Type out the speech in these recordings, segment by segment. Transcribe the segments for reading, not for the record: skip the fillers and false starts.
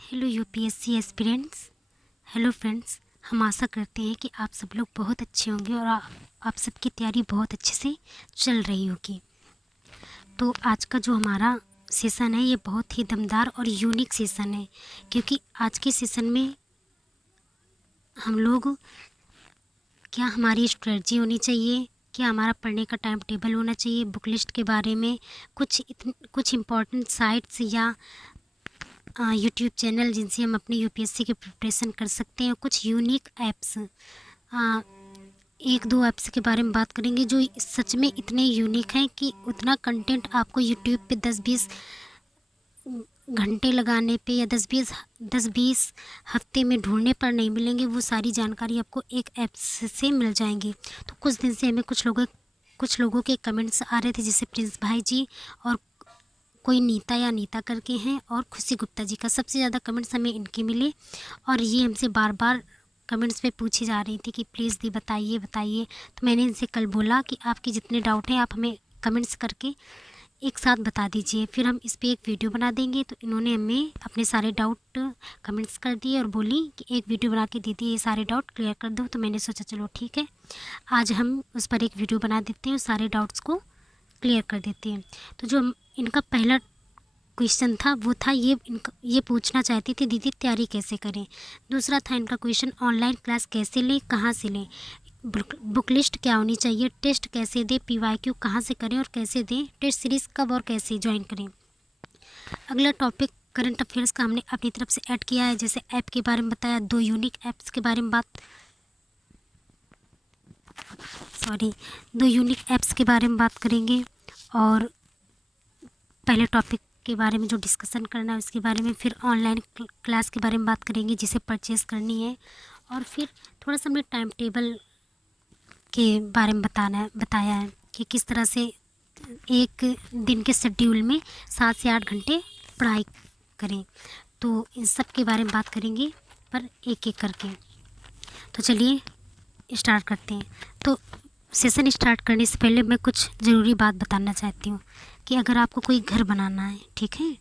Hello UPSC aspirants. Hello friends, हम आशा करते हैं कि आप सब लोग बहुत अच्छे होंगे और आप सबकी तैयारी बहुत अच्छे से चल रही होगी। तो आज का जो हमारा सेशन है ये बहुत ही दमदार और यूनिक सेशन है, क्योंकि आज के सेशन में हम लोग क्या हमारी स्ट्रेटजी होनी चाहिए, क्या हमारा पढ़ने का टाइम टेबल होना चाहिए, बुक लिस्ट के बारे में कुछ इम्पॉर्टेंट साइट्स या यूट्यूब चैनल जिनसे हम अपनी यूपीएससी की प्रिपरेशन कर सकते हैं, कुछ यूनिक ऐप्स, एक दो ऐप्स के बारे में बात करेंगे जो सच में इतने यूनिक हैं कि उतना कंटेंट आपको यूट्यूब पे 10-20 घंटे लगाने पे या 10-20 हफ्ते में ढूंढने पर नहीं मिलेंगे। वो सारी जानकारी आपको एक ऐप से मिल जाएंगी। तो कुछ दिन से हमें कुछ लोगों के कमेंट्स आ रहे थे, जैसे प्रिंस भाई जी और कोई नीता या नीता करके हैं, और खुशी गुप्ता जी का सबसे ज़्यादा कमेंट्स हमें इनके मिले, और ये हमसे बार बार कमेंट्स पे पूछी जा रही थी कि प्लीज़ दी बताइए बताइए। तो मैंने इनसे कल बोला कि आपके जितने डाउट हैं आप हमें कमेंट्स करके एक साथ बता दीजिए, फिर हम इस पर एक वीडियो बना देंगे। तो इन्होंने हमें अपने सारे डाउट कमेंट्स कर दिए और बोली कि एक वीडियो बना के दीजिए, ये सारे डाउट क्लियर कर दो। तो मैंने सोचा चलो ठीक है, आज हम उस पर एक वीडियो बना देते हैं और सारे डाउट्स को क्लियर कर देते हैं। तो जो इनका पहला क्वेश्चन था वो था ये पूछना चाहती थी दीदी तैयारी कैसे करें। दूसरा था इनका क्वेश्चन ऑनलाइन क्लास कैसे लें, कहाँ से लें, बुक लिस्ट क्या होनी चाहिए, टेस्ट कैसे दें, पीवाईक्यू कहाँ से करें और कैसे दें, टेस्ट सीरीज़ कब और कैसे ज्वाइन करें। अगला टॉपिक करंट अफेयर्स का हमने अपनी तरफ से ऐड किया है, जैसे ऐप के बारे में बताया, दो यूनिक ऐप्स के बारे में दो यूनिक ऐप्स के बारे में बात करेंगे, और पहले टॉपिक के बारे में जो डिस्कशन करना है उसके बारे में, फिर ऑनलाइन क्लास के बारे में बात करेंगे जिसे परचेज़ करनी है, और फिर थोड़ा सा हमने टाइम टेबल के बारे में बताया है कि किस तरह से एक दिन के शेड्यूल में 7 से 8 घंटे पढ़ाई करें। तो इन सब के बारे में बात करेंगे पर एक एक करके। तो चलिए स्टार्ट करते हैं। तो सेशन स्टार्ट करने से पहले मैं कुछ ज़रूरी बात बताना चाहती हूँ कि अगर आपको कोई घर बनाना है, ठीक है,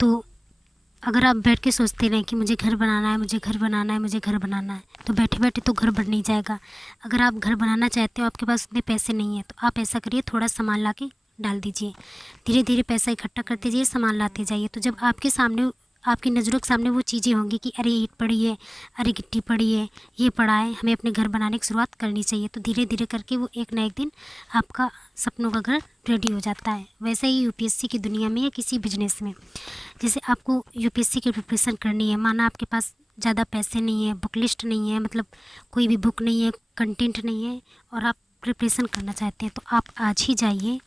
तो अगर आप बैठ के सोचते रहें कि मुझे घर बनाना है, मुझे घर बनाना है, मुझे घर बनाना है, तो बैठे बैठे तो घर बन नहीं जाएगा। अगर आप घर बनाना चाहते हो, आपके पास उतने पैसे नहीं हैं, तो आप ऐसा करिए, थोड़ा सामान ला के डाल दीजिए, धीरे धीरे पैसा इकट्ठा करते जाइए, सामान लाते जाइए। तो जब आपके सामने, आपकी नज़रों के सामने वो चीज़ें होंगी कि अरे ईंट पड़ी है, अरे गिट्टी पड़ी है, ये पड़ा है, हमें अपने घर बनाने की शुरुआत करनी चाहिए, तो धीरे धीरे करके वो एक ना एक दिन आपका सपनों का घर रेडी हो जाता है। वैसे ही यूपीएससी की दुनिया में या किसी बिजनेस में, जैसे आपको यूपीएससी की प्रिपरेशन करनी है, माना आपके पास ज़्यादा पैसे नहीं है, बुक लिस्ट नहीं है, मतलब कोई भी बुक नहीं है, कंटेंट नहीं है, और आप प्रिपरेशन करना चाहते हैं, तो आप आज ही जाइए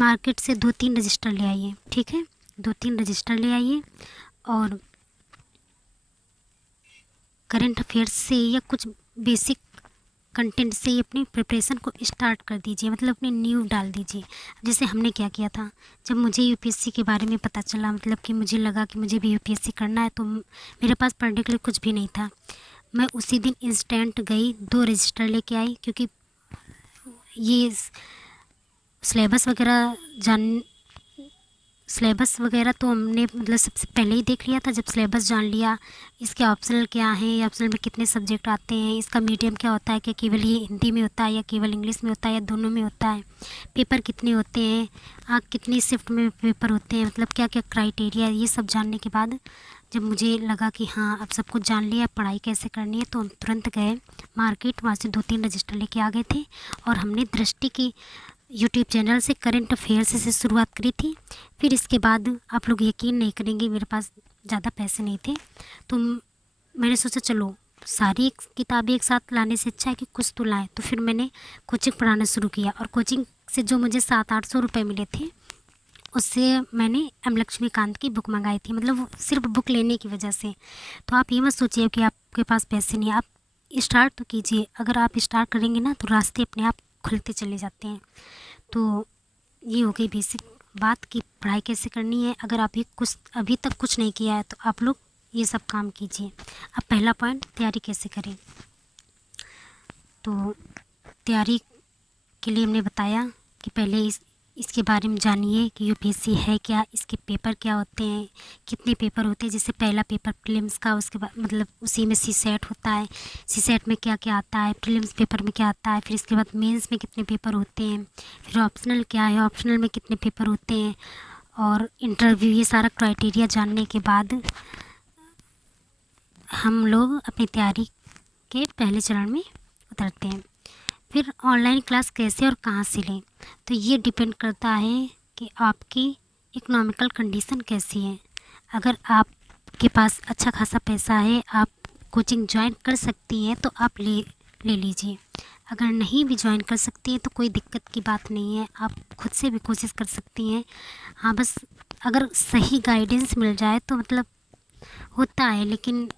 मार्केट से 2-3 रजिस्टर ले आइए, ठीक है, 2-3 रजिस्टर ले आइए, और करंट अफेयर्स से या कुछ बेसिक कंटेंट से ही अपनी प्रिपरेशन को स्टार्ट कर दीजिए, मतलब अपनी नींव डाल दीजिए। जैसे हमने क्या किया था, जब मुझे यूपीएससी के बारे में पता चला, मतलब कि मुझे लगा कि मुझे भी यूपीएससी करना है, तो मेरे पास पढ़ने के लिए कुछ भी नहीं था। मैं उसी दिन इंस्टेंट गई, 2 रजिस्टर लेके आई, क्योंकि ये सिलेबस वगैरह तो हमने मतलब सबसे पहले ही देख लिया था। जब सिलेबस जान लिया, इसके ऑप्शनल क्या हैं, या ऑप्शनल में कितने सब्जेक्ट आते हैं, इसका मीडियम क्या होता है, कि केवल ये हिंदी में होता है या केवल इंग्लिश में होता है या दोनों में होता है, पेपर कितने होते हैं, कितनी शिफ्ट में पेपर होते हैं, मतलब क्या क्या क्राइटेरिया, ये सब जानने के बाद जब मुझे लगा कि हाँ अब सब कुछ जान लिया, पढ़ाई कैसे करनी है, तो हम तुरंत गए मार्केट, वहाँ से 2-3 रजिस्टर लेके आ गए थे, और हमने दृष्टि की यूट्यूब चैनल से करंट अफेयर्स से शुरुआत करी थी। फिर इसके बाद आप लोग यकीन नहीं करेंगे, मेरे पास ज़्यादा पैसे नहीं थे, तो मैंने सोचा चलो सारी किताबें एक साथ लाने से अच्छा है कि कुछ तो लाएं। तो फिर मैंने कोचिंग पढ़ाना शुरू किया, और कोचिंग से जो मुझे 700-800 रुपये मिले थे, उससे मैंने एम लक्ष्मीकांत की बुक मंगाई थी, मतलब सिर्फ बुक लेने की वजह से। तो आप ये मत सोचिए कि आपके पास पैसे नहीं, आप स्टार्ट तो कीजिए। अगर आप स्टार्ट करेंगे ना, तो रास्ते अपने आप खुलते चले जाते हैं। तो ये हो गई बेसिक बात कि पढ़ाई कैसे करनी है। अगर अभी तक कुछ नहीं किया है, तो आप लोग ये सब काम कीजिए। अब पहला पॉइंट, तैयारी कैसे करें। तो तैयारी के लिए हमने बताया कि पहले इसके बारे में जानिए कि यूपीएससी है क्या, इसके पेपर क्या होते हैं, कितने पेपर होते हैं। जैसे पहला पेपर प्रीलिम्स का, उसके बाद मतलब उसी में सीसेट होता है, सीसेट में क्या क्या आता है, प्रीलिम्स पेपर में क्या आता है, फिर इसके बाद मेंस में कितने पेपर होते हैं, फिर ऑप्शनल क्या है, ऑप्शनल में कितने पेपर होते हैं, और इंटरव्यू। ये सारा क्राइटेरिया जानने के बाद हम लोग अपनी तैयारी के पहले चरण में उतरते हैं। फिर ऑनलाइन क्लास कैसे और कहाँ से लें, तो ये डिपेंड करता है कि आपकी इकोनॉमिकल कंडीशन कैसी है। अगर आपके पास अच्छा खासा पैसा है, आप कोचिंग ज्वाइन कर सकती हैं, तो आप ले लीजिए। अगर नहीं भी ज्वाइन कर सकती हैं तो कोई दिक्कत की बात नहीं है, आप खुद से भी कोशिश कर सकती हैं। हाँ, बस अगर सही गाइडेंस मिल जाए तो मतलब होता है, लेकिन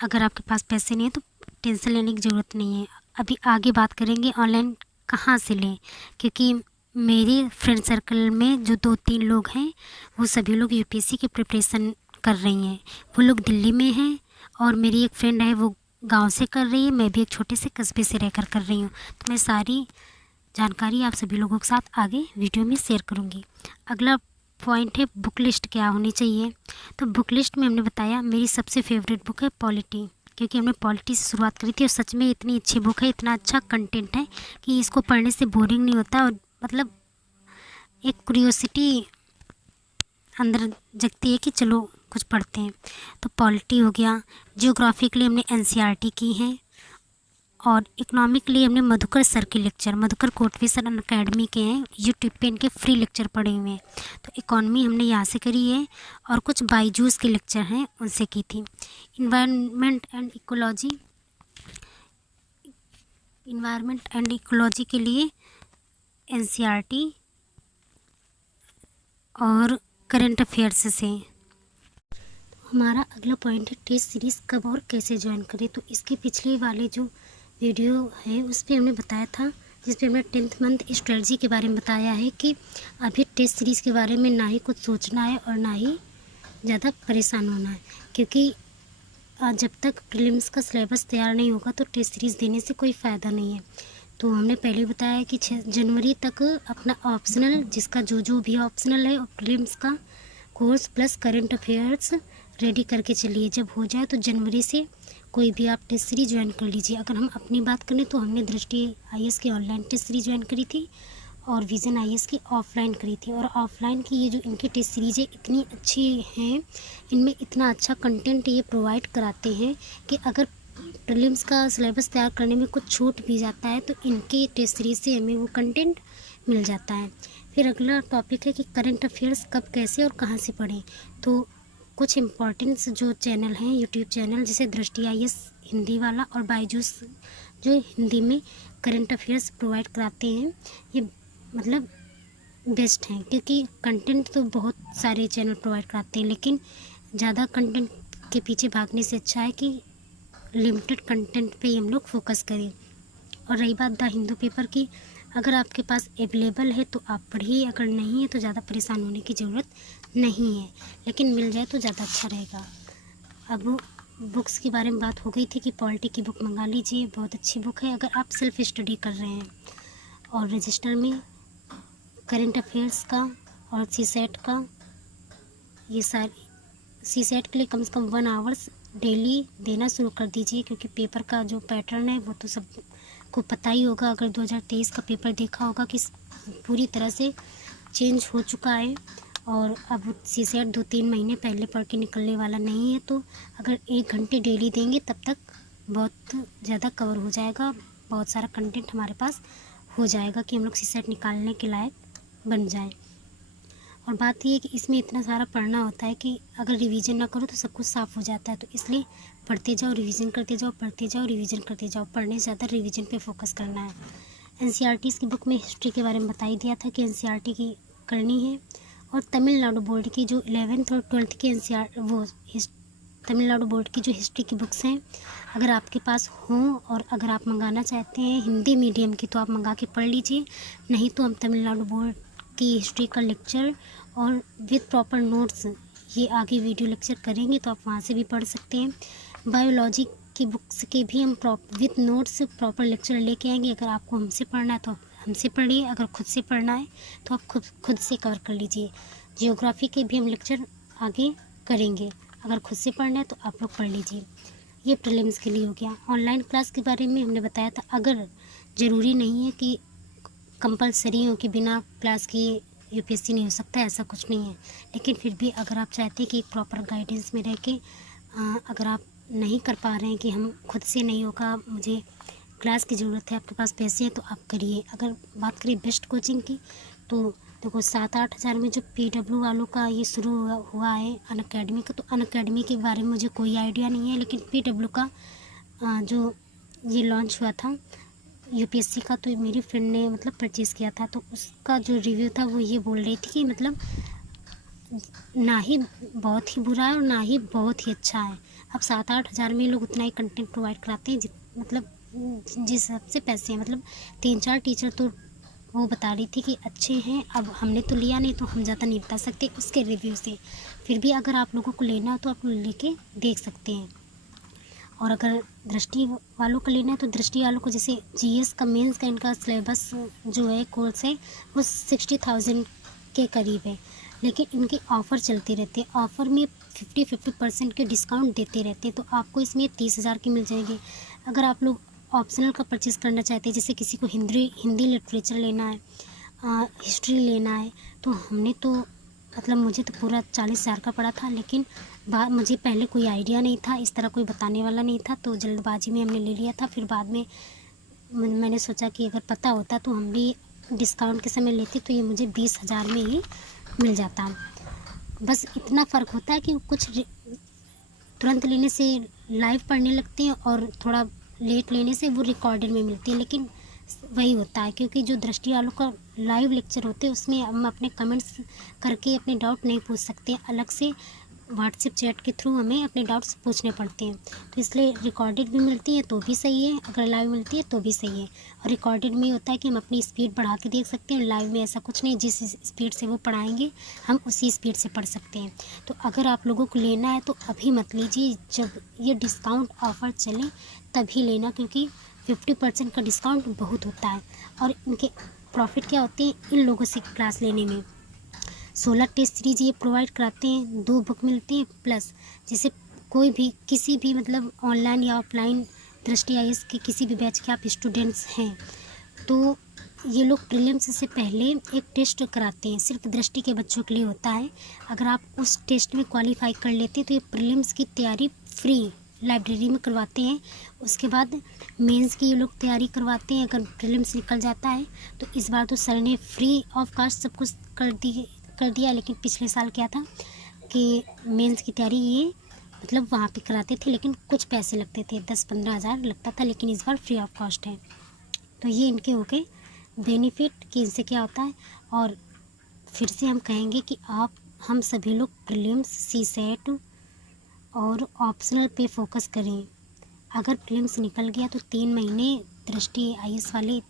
अगर आपके पास पैसे नहीं है तो टेंशन लेने की ज़रूरत नहीं है। अभी आगे बात करेंगे ऑनलाइन कहाँ से लें, क्योंकि मेरे फ्रेंड सर्कल में जो 2-3 लोग हैं वो सभी लोग यूपीएससी की प्रिपरेशन कर रही हैं। वो लोग दिल्ली में हैं और मेरी एक फ्रेंड है वो गांव से कर रही है, मैं भी एक छोटे से कस्बे से रहकर कर रही हूँ। तो मैं सारी जानकारी आप सभी लोगों के साथ आगे वीडियो में शेयर करूँगी। अगला पॉइंट है बुक लिस्ट क्या होनी चाहिए। तो बुक लिस्ट में हमने बताया मेरी सबसे फेवरेट बुक है पॉलिटी, क्योंकि हमने पॉलिटी से शुरुआत करी थी और सच में इतनी अच्छी बुक है, इतना अच्छा कंटेंट है कि इसको पढ़ने से बोरिंग नहीं होता, और मतलब एक क्यूरियोसिटी अंदर जगती है कि चलो कुछ पढ़ते हैं। तो पॉलिटी हो गया। जियोग्राफी के लिए हमने एनसीईआरटी की है, और इकोनॉमिक के लिए हमने मधुकर सर के लेक्चर, मधुकर कोटवी सर अकेडमी के हैं, यूट्यूब पे इनके फ्री लेक्चर पड़े हुए हैं। तो इकॉनमी हमने यहाँ से करी है, और कुछ बाईजूस के लेक्चर हैं उनसे की थी। इन्वायरमेंट एंड इकोलॉजी के लिए एनसीईआरटी और करंट अफेयर्स से। हमारा अगला पॉइंट है टेस्ट सीरीज़ कब और कैसे ज्वाइन करें। तो इसके पिछले वाले जो वीडियो है उस पर हमने बताया था, जिस पे हमने 10th मंथ स्ट्रेटजी के बारे में बताया है कि अभी टेस्ट सीरीज़ के बारे में ना ही कुछ सोचना है और ना ही ज़्यादा परेशान होना है, क्योंकि जब तक प्रीलिम्स का सिलेबस तैयार नहीं होगा तो टेस्ट सीरीज़ देने से कोई फ़ायदा नहीं है। तो हमने पहले बताया कि 6 जनवरी तक अपना ऑप्शनल, जिसका जो भी ऑप्शनल है और प्रीलिम्स का course plus current affairs ready करके चलिए। जब हो जाए तो जनवरी से कोई भी आप टेस्ट सीरीज ज्वाइन कर लीजिए। अगर हम अपनी बात करें तो हमने दृष्टि आईएएस की ऑनलाइन टेस्ट सीरीज ज्वाइन करी थी और विजन आईएएस की ऑफलाइन करी थी। और ऑफलाइन की ये जो इनकी टेस्ट सीरीज़ है इतनी अच्छी हैं, इनमें इतना अच्छा कंटेंट ये प्रोवाइड कराते हैं कि अगर प्रीलिम्स का सिलेबस तैयार करने में कुछ छूट भी जाता है तो इनके टेस्ट सीरीज से हमें वो कंटेंट मिल जाता है। फिर अगला टॉपिक है कि करंट अफेयर्स कब, कैसे और कहाँ से पढ़ें। तो कुछ इम्पॉर्टेंट्स जो चैनल हैं यूट्यूब चैनल, जैसे दृष्टि आईएएस हिंदी वाला और बाईजूस जो हिंदी में करंट अफेयर्स प्रोवाइड कराते हैं, ये मतलब बेस्ट हैं, क्योंकि कंटेंट तो बहुत सारे चैनल प्रोवाइड कराते हैं, लेकिन ज़्यादा कंटेंट के पीछे भागने से अच्छा है कि लिमिटेड कंटेंट पे ही हम लोग फोकस करें। और रही बात द हिंदू पेपर की, अगर आपके पास अवेलेबल है तो आप पढ़िए, अगर नहीं है तो ज़्यादा परेशान होने की ज़रूरत नहीं है, लेकिन मिल जाए तो ज़्यादा अच्छा रहेगा। अब बुक्स के बारे में बात हो गई थी कि पॉलिटी की बुक मंगा लीजिए, बहुत अच्छी बुक है अगर आप सेल्फ स्टडी कर रहे हैं। और रजिस्टर में करंट अफेयर्स का और सीसेट का, ये सारी सीसेट के लिए कम से कम 1 आवर्स डेली देना शुरू कर दीजिए, क्योंकि पेपर का जो पैटर्न है वो तो सबको पता ही होगा। अगर 2023 का पेपर देखा होगा कि पूरी तरह से चेंज हो चुका है, और अब सीसेट 2-3 महीने पहले पढ़ के निकलने वाला नहीं है। तो अगर 1 घंटे डेली देंगे तब तक बहुत ज़्यादा कवर हो जाएगा, बहुत सारा कंटेंट हमारे पास हो जाएगा कि हम लोग सीसेट निकालने के लायक बन जाएं। और बात ये है कि इसमें इतना सारा पढ़ना होता है कि अगर रिवीजन ना करो तो सब कुछ साफ़ हो जाता है। तो इसलिए पढ़ते जाओ, रिवीजन करते जाओ, पढ़ते जाओ, रिवीजन करते जाओ, पढ़ने से ज़्यादा रिवीजन पे फोकस करना है। एनसीईआरटी की बुक में हिस्ट्री के बारे में बता ही दिया था कि एनसीईआरटी की करनी है। और तमिलनाडु बोर्ड की जो 11th और 12th की तमिलनाडु बोर्ड की जो हिस्ट्री की बुक्स हैं, अगर आपके पास हों और अगर आप मंगाना चाहते हैं हिंदी मीडियम की तो आप मंगा के पढ़ लीजिए। नहीं तो हम तमिलनाडु बोर्ड की हिस्ट्री का लेक्चर और विद प्रॉपर नोट्स ये आगे वीडियो लेक्चर करेंगे तो आप वहाँ से भी पढ़ सकते हैं। बायोलॉजी की बुक्स के भी हम विद नोट्स प्रॉपर लेक्चर लेके आएंगे। अगर आपको हमसे पढ़ना है तो हमसे पढ़िए, अगर खुद से पढ़ना है तो आप खुद से कवर कर लीजिए। जियोग्राफी के भी हम लेक्चर आगे करेंगे, अगर खुद से पढ़ना है तो आप लोग पढ़ लीजिए। ये प्रीलिम्स के लिए हो गया। ऑनलाइन क्लास के बारे में हमने बताया था, अगर ज़रूरी नहीं है कि कंपलसरी हो कि बिना क्लास की यूपीएससी नहीं हो सकता, ऐसा कुछ नहीं है। लेकिन फिर भी अगर आप चाहते हैं कि प्रॉपर गाइडेंस में रह के अगर आप नहीं कर पा रहे हैं कि हम खुद से नहीं होगा, मुझे क्लास की ज़रूरत है, आपके पास पैसे हैं, तो आप करिए। अगर बात करें बेस्ट कोचिंग की, तो देखो 7-8 हज़ार में जो PW वालों का ये शुरू हुआ है अनअकैडमी का, तो अनअकैडमी के बारे में मुझे कोई आइडिया नहीं है। लेकिन PW का जो ये लॉन्च हुआ था यूपीएससी का, तो मेरी फ्रेंड ने मतलब परचेज़ किया था, तो उसका जो रिव्यू था वो ये बोल रही थी कि मतलब ना ही बहुत ही बुरा है और ना ही बहुत ही अच्छा है। अब 7-8 हज़ार में लोग उतना ही कंटेंट प्रोवाइड कराते हैं मतलब जिस हिसाब से पैसे हैं, मतलब 3-4 टीचर तो वो बता रही थी कि अच्छे हैं। अब हमने तो लिया नहीं तो हम ज़्यादा नहीं बता सकते उसके रिव्यू से। फिर भी अगर आप लोगों को लेना हो तो आप लेके देख सकते हैं। और अगर दृष्टि वालों का लेना है तो दृष्टि वालों को जैसे जीएस का मेंस का इनका सिलेबस जो है कोर्स है वो 60,000 के करीब है। लेकिन इनके ऑफ़र चलते रहते हैं, ऑफ़र में 50% के डिस्काउंट देते रहते हैं, तो आपको इसमें 30,000 की मिल जाएगी। अगर आप लोग ऑप्शनल का परचेज़ करना चाहते हैं, जैसे किसी को हिंदी लिटरेचर लेना है, हिस्ट्री लेना है, तो हमने तो मतलब मुझे तो पूरा 40,000 का पड़ा था। लेकिन मुझे पहले कोई आइडिया नहीं था, इस तरह कोई बताने वाला नहीं था, तो जल्दबाजी में हमने ले लिया था। फिर बाद में मैंने सोचा कि अगर पता होता तो हम भी डिस्काउंट के समय लेते तो ये मुझे 20,000 में ही मिल जाता। बस इतना फ़र्क होता है कि कुछ तुरंत लेने से लाइव पढ़ने लगते हैं और थोड़ा लेट लेने से वो रिकॉर्डेड में मिलती है। लेकिन वही होता है, क्योंकि जो दृष्टि वालों का लाइव लेक्चर होते हैं उसमें हम अपने कमेंट्स करके अपने डाउट नहीं पूछ सकते, अलग से व्हाट्सएप चैट के थ्रू हमें अपने डाउट्स पूछने पड़ते हैं। तो इसलिए रिकॉर्डेड भी मिलती है तो भी सही है, अगर लाइव मिलती है तो भी सही है। और रिकॉर्डेड में होता है कि हम अपनी स्पीड बढ़ा के देख सकते हैं, लाइव में ऐसा कुछ नहीं, जिस स्पीड से वो पढ़ाएंगे हम उसी स्पीड से पढ़ सकते हैं। तो अगर आप लोगों को लेना है तो अभी मत लीजिए, जब ये डिस्काउंट ऑफ़र चले तभी लेना, क्योंकि 50% का डिस्काउंट बहुत होता है। और इनके प्रॉफिट क्या होते हैं इन लोगों से क्लास लेने में, 16 टेस्ट सीरीज ये प्रोवाइड कराते हैं, 2 बुक मिलती हैं, प्लस जैसे कोई भी किसी भी मतलब ऑनलाइन या ऑफलाइन दृष्टि आईएएस के किसी भी बैच के आप स्टूडेंट्स हैं, तो ये लोग प्रीलिम्स से पहले एक टेस्ट कराते हैं, सिर्फ दृष्टि के बच्चों के लिए होता है। अगर आप उस टेस्ट में क्वालिफाई कर लेते हैं तो ये प्रीलिम्स की तैयारी फ्री लाइब्रेरी में करवाते हैं। उसके बाद मेंस की ये लोग तैयारी करवाते हैं। अगर प्रीलिम्स निकल जाता है तो इस बार तो सर ने फ्री ऑफ कास्ट सब कुछ कर दिया, लेकिन पिछले साल क्या था कि मेंस की तैयारी ये मतलब वहाँ पे कराते थे, लेकिन कुछ पैसे लगते थे, 10-15 हज़ार लगता था, लेकिन इस बार फ्री ऑफ कॉस्ट है। तो ये इनके हो गए बेनिफिट कि इनसे क्या होता है। और फिर से हम कहेंगे कि हम सभी लोग प्रीलिम्स, सीसेट और ऑप्शनल पे फोकस करें। अगर प्रीलिम्स निकल गया तो 3 महीने दृष्टि आईएएस वाले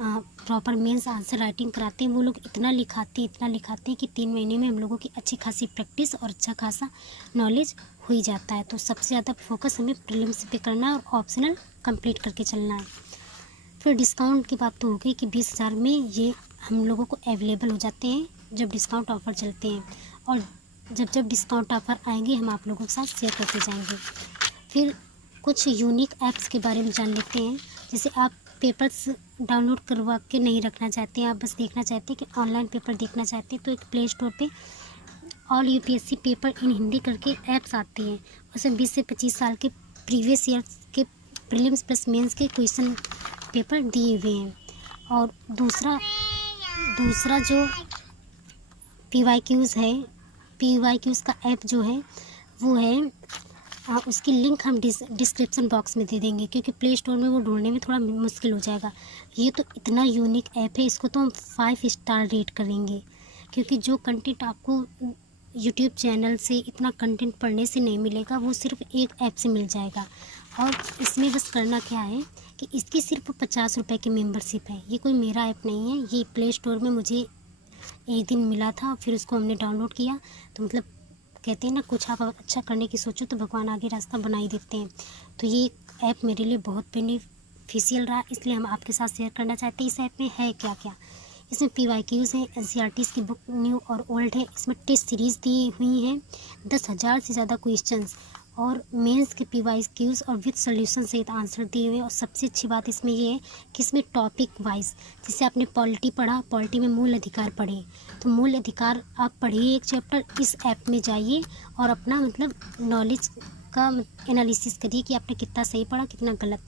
प्रॉपर मेंस आंसर राइटिंग कराते हैं, वो लोग इतना लिखाते हैं कि 3 महीने में हम लोगों की अच्छी खासी प्रैक्टिस और अच्छा खासा नॉलेज हो ही जाता है। तो सबसे ज़्यादा फोकस हमें प्रीलिम्स पे करना है और ऑप्शनल कंप्लीट करके चलना है। फिर डिस्काउंट की बात तो हो गई कि 20,000 में ये हम लोगों को अवेलेबल हो जाते हैं जब डिस्काउंट ऑफ़र चलते हैं, और जब डिस्काउंट ऑफ़र आएंगे हम आप लोगों के साथ शेयर करते जाएंगे। फिर कुछ यूनिक ऐप्स के बारे में जान लेते हैं। जैसे आप पेपर्स डाउनलोड करवा के नहीं रखना चाहते हैं, आप बस देखना चाहते हैं कि ऑनलाइन पेपर देखना चाहते हैं, तो एक प्ले स्टोर पे all UPSC paper in Hindi करके ऐप्स आती हैं। उसमें 20 से 25 साल के प्रीवियस ईयर के प्रीलिम्स प्लस मेंस के क्वेश्चन पेपर दिए हुए हैं। और दूसरा जो पीवाईक्यूज़ का ऐप जो है वो है, उसकी लिंक हम डिस्क्रिप्शन बॉक्स में दे देंगे, क्योंकि प्ले स्टोर में वो ढूंढने में थोड़ा मुश्किल हो जाएगा। ये तो इतना यूनिक ऐप है, इसको तो हम 5 स्टार रेट करेंगे, क्योंकि जो कंटेंट आपको यूट्यूब चैनल से इतना कंटेंट पढ़ने से नहीं मिलेगा, वो सिर्फ एक ऐप से मिल जाएगा। और इसमें बस करना क्या है कि इसकी सिर्फ 50 रुपये की मेंबरशिप है। ये कोई मेरा ऐप नहीं है, ये प्ले स्टोर में मुझे एक दिन मिला था, फिर उसको हमने डाउनलोड किया। तो मतलब कहते हैं ना, कुछ आप अच्छा करने की सोचो तो भगवान आगे रास्ता बना ही देते हैं। तो ये ऐप मेरे लिए बहुत बेनिफिशियल रहा, इसलिए हम आपके साथ शेयर करना चाहते हैं इस ऐप में है क्या क्या। इसमें PYQs हैं, NCERTs की बुक न्यू और ओल्ड है। इसमें टेस्ट सीरीज़ दी हुई हैं 10,000 से ज़्यादा क्वेश्चंस और मेंस के PYQs और विद सोल्यूशन सहित आंसर दिए हुए। और सबसे अच्छी बात इसमें ये है कि इसमें टॉपिक वाइज, जैसे आपने पॉलिटी पढ़ा, पॉलिटी में मूल अधिकार पढ़े, तो मूल अधिकार आप पढ़िए एक चैप्टर, इस ऐप में जाइए और अपना मतलब नॉलेज का एनालिसिस करिए कि आपने कितना सही पढ़ा कितना गलत।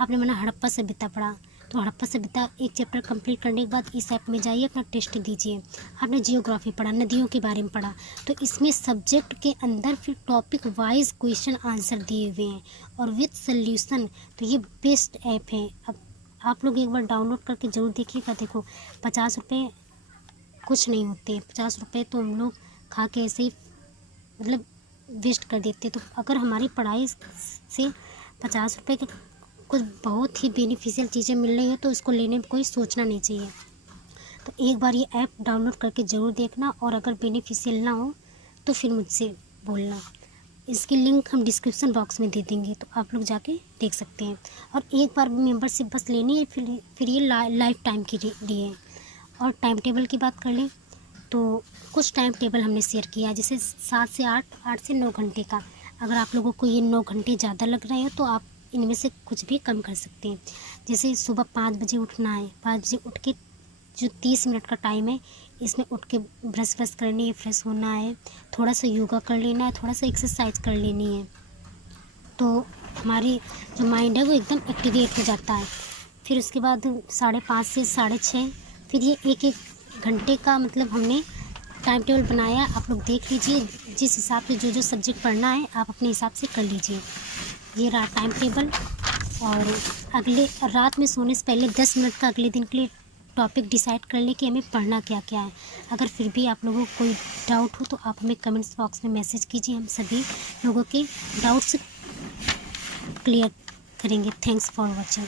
आपने माना हड़प्पा सभ्यता पढ़ा, तो हड़प्पा सभ्यता एक चैप्टर कंप्लीट करने के बाद इस ऐप में जाइए, अपना टेस्ट दीजिए। आपने जियोग्राफी पढ़ा, नदियों के बारे में पढ़ा, तो इसमें सब्जेक्ट के अंदर फिर टॉपिक वाइज क्वेश्चन आंसर दिए हुए हैं और विद सल्यूशन। तो ये बेस्ट ऐप है। अब आप लोग एक बार डाउनलोड करके ज़रूर देखिएगा। देखो 50 रुपये कुछ नहीं होते, 50 रुपये तो हम लोग खा के ऐसे ही मतलब वेस्ट कर देते। तो अगर हमारी पढ़ाई से 50 रुपये के कुछ बहुत ही बेनिफिशियल चीज़ें मिल रही हैं तो इसको लेने में कोई सोचना नहीं चाहिए। तो एक बार ये ऐप डाउनलोड करके ज़रूर देखना, और अगर बेनिफिशियल ना हो तो फिर मुझसे बोलना। इसकी लिंक हम डिस्क्रिप्शन बॉक्स में दे देंगे, तो आप लोग जाके देख सकते हैं। और एक बार मेंबरशिप बस लेनी है, फिर ये लाइफ टाइम के लिए। और टाइम टेबल की बात कर लें तो कुछ टाइम टेबल हमने शेयर किया है, जैसे 7 से 8, 8 से 9 घंटे का। अगर आप लोगों को ये 9 घंटे ज़्यादा लग रहे हो तो आप इनमें से कुछ भी कम कर सकते हैं। जैसे सुबह 5 बजे उठना है, 5 बजे उठ के जो 30 मिनट का टाइम है, इसमें उठ के ब्रश करनी है, फ्रेश होना है, थोड़ा सा योगा कर लेना है, थोड़ा सा एक्सरसाइज कर लेनी है, तो हमारी जो माइंड है वो एकदम एक्टिवेट हो जाता है। फिर उसके बाद 5:30 से 6:30 फिर ये एक घंटे का मतलब हमने टाइम टेबल बनाया। आप लोग देख लीजिए, जिस हिसाब से जो सब्जेक्ट पढ़ना है आप अपने हिसाब से कर लीजिए। ये रहा टाइम टेबल। और अगले रात में सोने से पहले 10 मिनट का अगले दिन के लिए टॉपिक डिसाइड कर लें कि हमें पढ़ना क्या क्या है। अगर फिर भी आप लोगों को कोई डाउट हो तो आप हमें कमेंट्स बॉक्स में मैसेज कीजिए, हम सभी लोगों के डाउट्स क्लियर करेंगे। Thanks for watching.